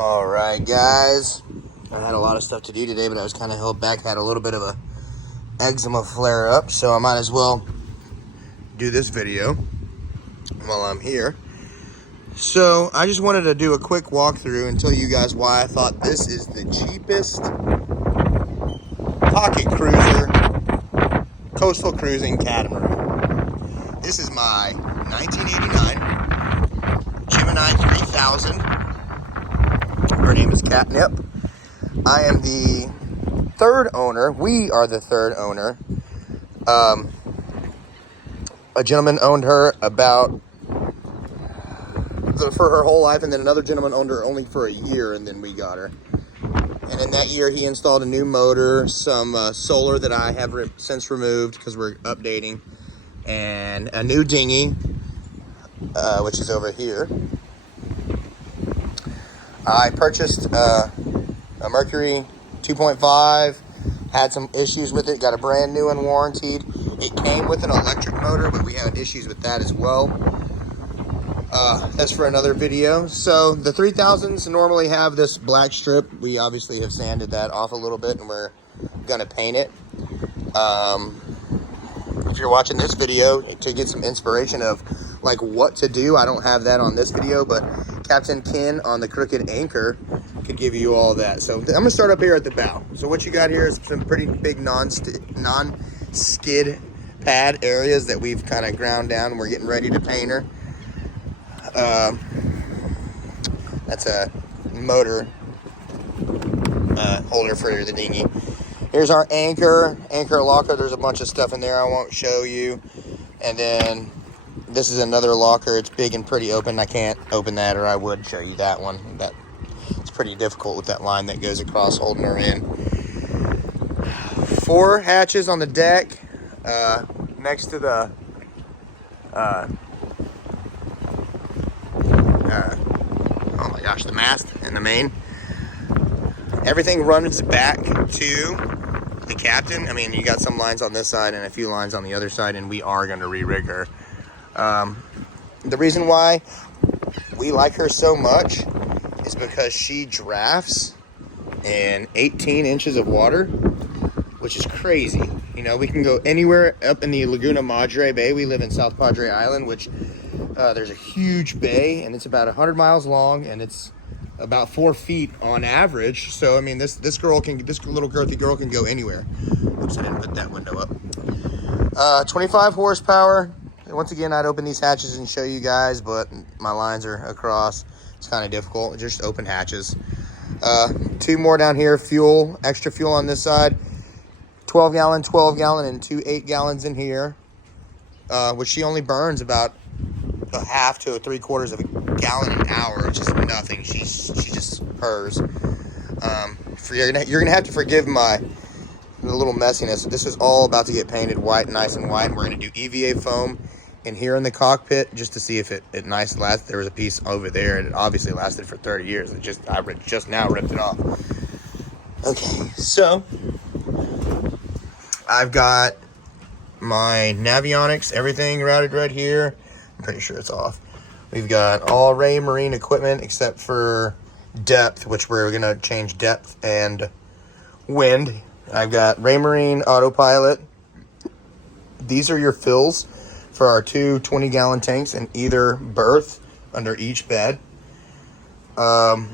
Alright guys, I had a lot of stuff to do today, but I was kind of held back. Had a little bit of a eczema flare up, so I might as well do this video while I'm here. So I just wanted to do a quick walkthrough and tell you guys why I thought this is the cheapest pocket cruiser coastal cruising catamaran. This is my 1989 Gemini 3000. Her name is Catnip. I am the third owner. We are the third owner. A gentleman owned her for her whole life, and then another gentleman owned her only for a year, and then we got her. And in that year, he installed a new motor, some solar that I have since removed because we're updating, and a new dinghy, which is over here. I purchased a Mercury 2.5, had some issues with it, got a brand new one warranted. It came with an electric motor, but we had issues with that as well. That's for another video. So the 3000s normally have this black strip. We obviously have sanded that off a little bit, and we're gonna paint it. If you're watching this video to get some inspiration of like what to do, I don't have that on this video, but Captain Ken on the Crooked Anchor could give you all that. So I'm gonna start up here at the bow. So what you got here is some pretty big non-skid pad areas that we've kind of ground down, and we're getting ready to paint her. That's a motor holder for the dinghy. Here's our anchor locker. There's a bunch of stuff in there I won't show you. And then this is another locker. It's big and pretty open. I can't open that, or I would show you that one. It's pretty difficult with that line that goes across holding her in. 4 hatches on the deck next to the oh my gosh, the mast and the main. Everything runs back to the captain. I mean, you got some lines on this side and a few lines on the other side, and we are going to re-rig her. The reason why we like her so much is because she drafts in 18 inches of water, which is crazy. You know, we can go anywhere up in the Laguna Madre Bay. We live in South Padre Island, which there's a huge bay, and it's about 100 miles long, and it's about 4 feet on average. So I mean, this little girthy girl can go anywhere. Oops, I didn't put that window up. 25 horsepower. Once again, I'd open these hatches and show you guys, but my lines are across. It's kind of difficult. Just open hatches. 2 more down here. Fuel, extra fuel on this side. 12 gallon, and 2 8 gallons in here, which she only burns about a half to 3/4 of a gallon an hour. It's just nothing. She just purrs. You're gonna have to forgive the little messiness. This is all about to get painted white, nice and white. We're gonna do EVA foam in here in the cockpit just to see if it nice lasts. There was a piece over there, and it obviously lasted for 30 years. I just now ripped it off. Okay, so I've got my Navionics, everything routed right here. I'm pretty sure it's off. We've got all Ray Marine equipment except for depth, which we're gonna change depth and wind. I've got Ray Marine autopilot. These are your fills for our 2 20-gallon tanks in either berth under each bed. And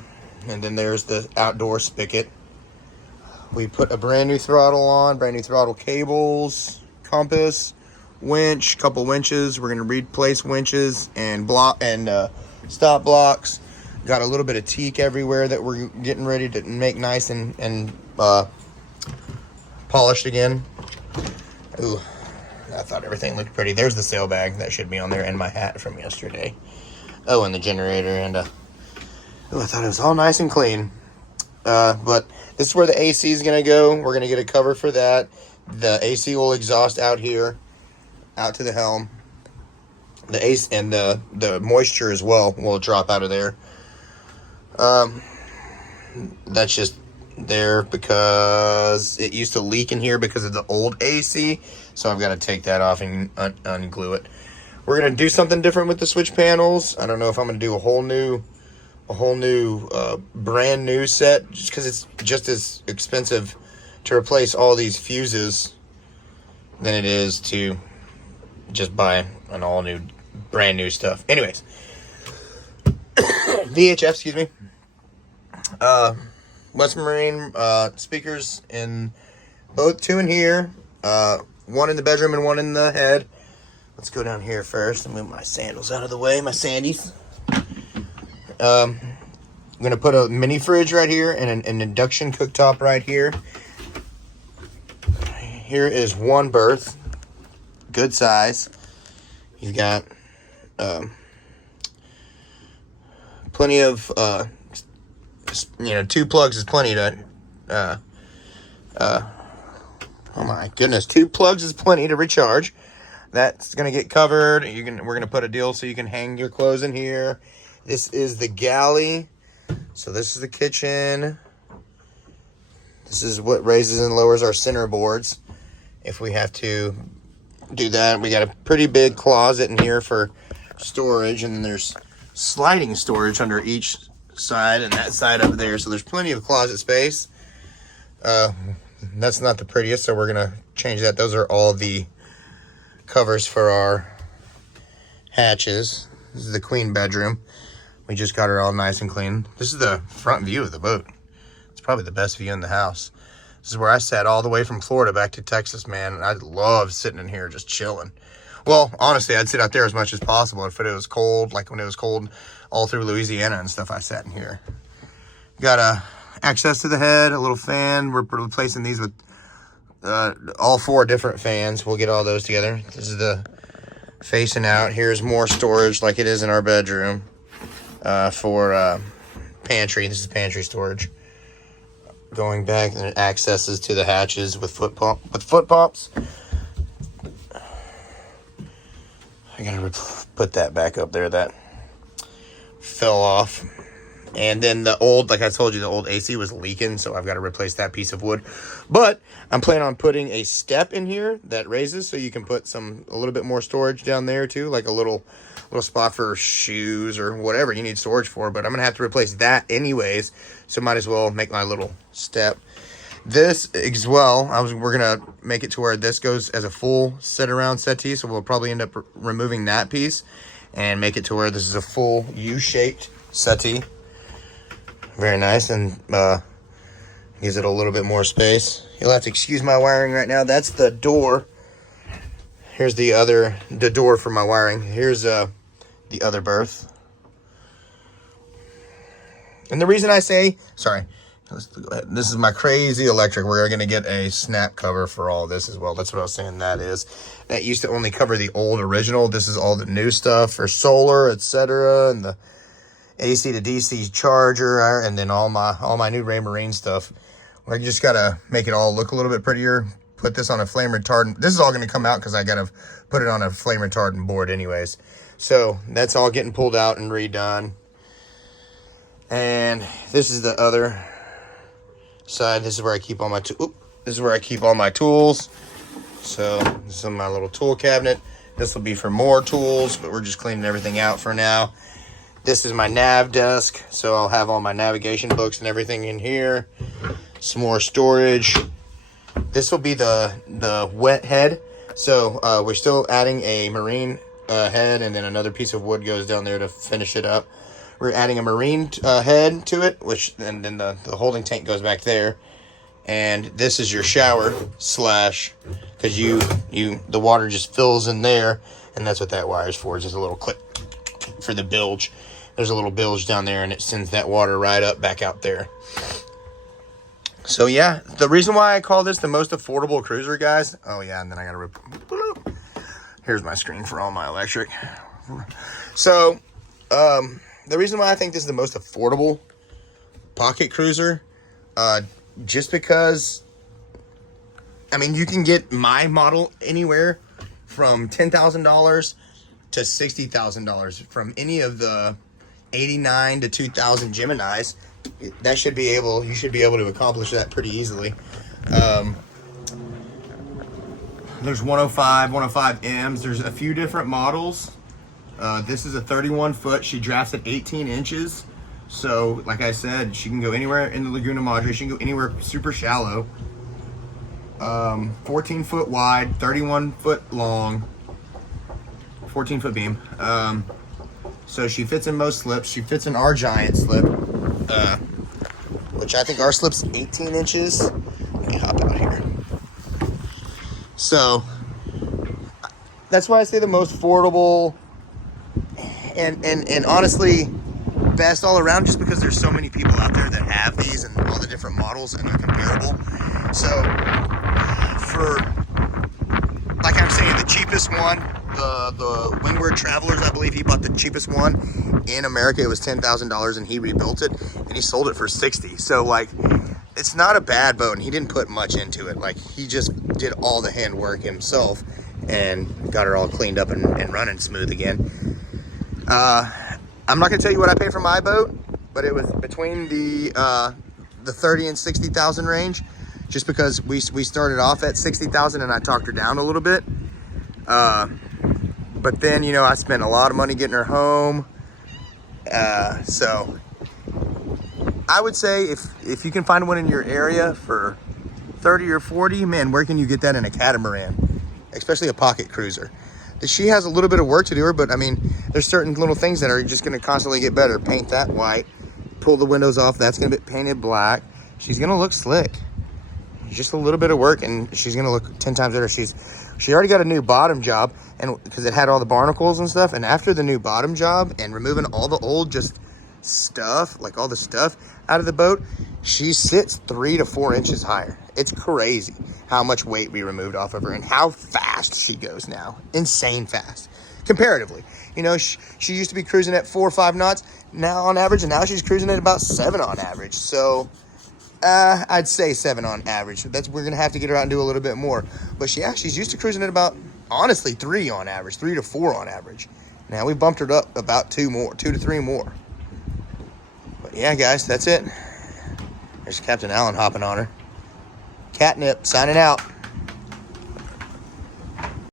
then there's the outdoor spigot. We put a brand new throttle on, brand new throttle cables, compass, winch, couple winches. We're going to replace winches and stop blocks. Got a little bit of teak everywhere that we're getting ready to make nice and polished again. Ooh, I thought everything looked pretty. There's the sail bag that should be on there, and my hat from yesterday. Oh, and the generator, and I thought it was all nice and clean. But this is where the AC is going to go. We're going to get a cover for that. The AC will exhaust out here, out to the helm. The AC and the moisture as well will drop out of there. That's just there because it used to leak in here because of the old AC. So I've got to take that off and unglue it. We're going to do something different with the switch panels. I don't know if I'm going to do a whole new a whole new, brand new set, just because it's just as expensive to replace all these fuses than it is to just buy an all new, brand new stuff. Anyways, VHF, excuse me. West Marine speakers in both, 2 in here, 1 in the bedroom and 1 in the head. Let's go down here first and move my sandals out of the way, my sandies. I'm gonna put a mini fridge right here and an induction cooktop right here. Here is 1 berth, good size. You've got plenty of 2 plugs is plenty to oh my goodness, 2 plugs is plenty to recharge. That's gonna get covered. We're gonna put a deal so you can hang your clothes in here. This is the galley. So this is the kitchen. This is what raises and lowers our center boards if we have to do that. We got a pretty big closet in here for storage, and then there's sliding storage under each side and that side up there. So there's plenty of closet space. That's not the prettiest, so we're gonna change that. Those are all the covers for our hatches. This is the queen bedroom. We just got her all nice and clean. This is the front view of the boat. It's probably the best view in the house. This is where I sat all the way from Florida back to Texas, man. And I love sitting in here just chilling. Well, honestly, I'd sit out there as much as possible. If it was cold, like when it was cold all through Louisiana and stuff, I sat in here. Got access to the head, a little fan. We're replacing these with all 4 different fans. We'll get all those together. This is the facing out. Here's more storage like it is in our bedroom for pantry. This is pantry storage. Going back, and it accesses to the hatches with foot pops. I gotta put that back up there. That fell off. And then the old, like I told you, the old AC was leaking, so I've got to replace that piece of wood. But I'm planning on putting a step in here that raises, so you can put a little bit more storage down there too, like a little spot for shoes or whatever you need storage for. But I'm gonna have to replace that anyways, so might as well make my little step. This as well, we're gonna make it to where this goes as a full sit around settee, so we'll probably end up removing that piece and make it to where this is a full U-shaped settee. Very nice, and gives it a little bit more space. You'll have to excuse my wiring right now. That's the door. Here's the door for my wiring. Here's the other berth. And the reason I say, sorry, let's go ahead. This is my crazy electric. We're going to get a snap cover for all this as well. That's what I was saying that is. That used to only cover the old original. This is all the new stuff for solar, etc. And the AC to DC charger, and then all my new Ray Marine stuff. I just gotta make it all look a little bit prettier. Put this on a flame retardant. This is all gonna come out because I gotta put it on a flame retardant board anyways. So that's all getting pulled out and redone. And this is the other side. This is where I keep all my tools. So this is my little tool cabinet. This will be for more tools, but we're just cleaning everything out for now. This is my nav desk, so I'll have all my navigation books and everything in here. Some more storage. This will be the wet head. So we're still adding a marine head, and then another piece of wood goes down there to finish it up. We're adding a marine head to it, and then the holding tank goes back there. And this is your shower slash, because the water just fills in there, and that's what that wire is for. It's just a little clip for the bilge. There's a little bilge down there, and it sends that water right up back out there. So yeah, the reason why I call this the most affordable cruiser, guys. Oh yeah, and then I gotta here's my screen for all my electric. So the reason why I think this is the most affordable pocket cruiser, just because, I mean, you can get my model anywhere from $10,000 to $60,000 from any of the 89 to 2000 Geminis. You should be able to accomplish that pretty easily. There's 105 M's. There's a few different models. This is a 31 foot. She drafts at 18 inches. So, like I said, she can go anywhere in the Laguna Madre. She can go anywhere super shallow. 14 foot wide, 31 foot long, 14 foot beam. So she fits in most slips. She fits in our giant slip, which I think our slip's 18 inches. Let me hop out here. So that's why I say the most affordable and honestly best all around, just because there's so many people out there that have these and all the different models and they're comparable. So for, like I'm saying, the cheapest one, the Windward Travelers, I believe he bought the cheapest one in America. It was $10,000 and he rebuilt it and he sold it for 60. So like, it's not a bad boat and he didn't put much into it. Like, he just did all the hand work himself and got her all cleaned up and running smooth again. I'm not gonna tell you what I paid for my boat, but it was between the 30 and 60,000 range, just because we started off at 60,000 and I talked her down a little bit. But then, you know, I spent a lot of money getting her home. So I would say if you can find one in your area for 30 or 40, man, where can you get that in a catamaran, especially a pocket cruiser? She has a little bit of work to do her, but I mean, there's certain little things that are just going to constantly get better. Paint that white, pull the windows off, that's going to be painted black. She's going to look slick. Just a little bit of work and she's going to look 10 times better. She already got a new bottom job, and because it had all the barnacles and stuff, and after the new bottom job and removing all the old just stuff, like all the stuff out of the boat, she sits 3 to 4 inches higher. It's crazy how much weight we removed off of her and how fast she goes now. Insane fast comparatively. You know, she used to be cruising at 4 or 5 knots now on average, and now she's cruising at about 7 on average. So I'd say 7 on average. We're gonna have to get her out and do a little bit more, but she's used to cruising at about, honestly, 3 on average, 3 to 4 on average. Now we bumped her up about 2 to 3 more. But yeah, guys, that's it. There's Captain Allen hopping on her. Catnip signing out.